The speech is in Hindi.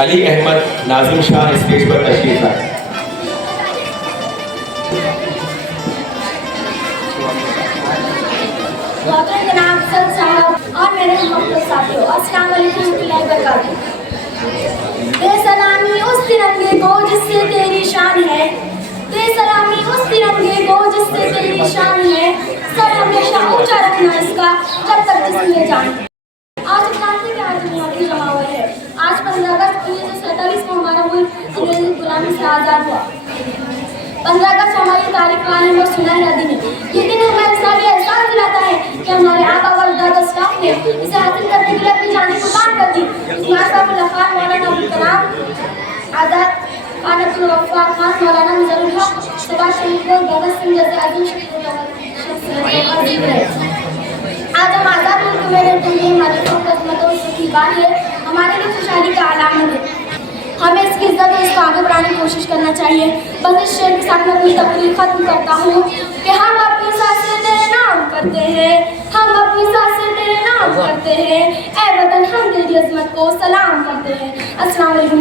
अली अहमद नाजिम शाह स्टेज पर तशरीफ लाए। और मेरे साथियों, अस्सलाम वालेकुम रहमतुल्लाहि व बरकातहू। दे सलामी उस तिरंगे को जिससे तेरी शान है, दे सलामी उस तिरंगे को जिससे तेरी शान है, सर हमेशा ऊंचा रखना इसका जब तक जिस्म में जान। आज जानते कि आज दुनिया की जमावट है। आज 15 अगस्त 1947 को हमारा मुल्क अंग्रेजी गुलामी से आज़ाद हुआ। 15 अगस्त हमारी तारीख का अहम और सुनहरा दिन है। ये दिन हमें ये एहसास दिलाता है कि हमारे आबा व अजदाद अस्लाफ ने इसे हासिल करने के लिए अपनी जान कुर्बान कर दी। मौलाना अबुल कलाम आज़ाद, कानतुल गफ्फार खान, मौलाना मिज़ारुल हक, सुभाष चंद्र बोस, भगत सिंह जैसे अजीम शख्सियत रहे। आज हम आज़ाद मुल्क में रहते हैं। हमारी अजमतों की बात है, हमारे लिए खुशहाली का अलामत है। हमें इसकी इज्जत और इसको आगे बढ़ाने की कोशिश करना चाहिए। बस इस शेर के साथ मैं अपनी तकरीर खत्म करता हूँ कि हम अपनी सांसें तेरे नाम करते हैं, हम अपनी सांसें तेरे नाम करते हैं, ऐ वतन हम तेरी अजमत को सलाम करते हैं। अस्सलाम वालेकुम।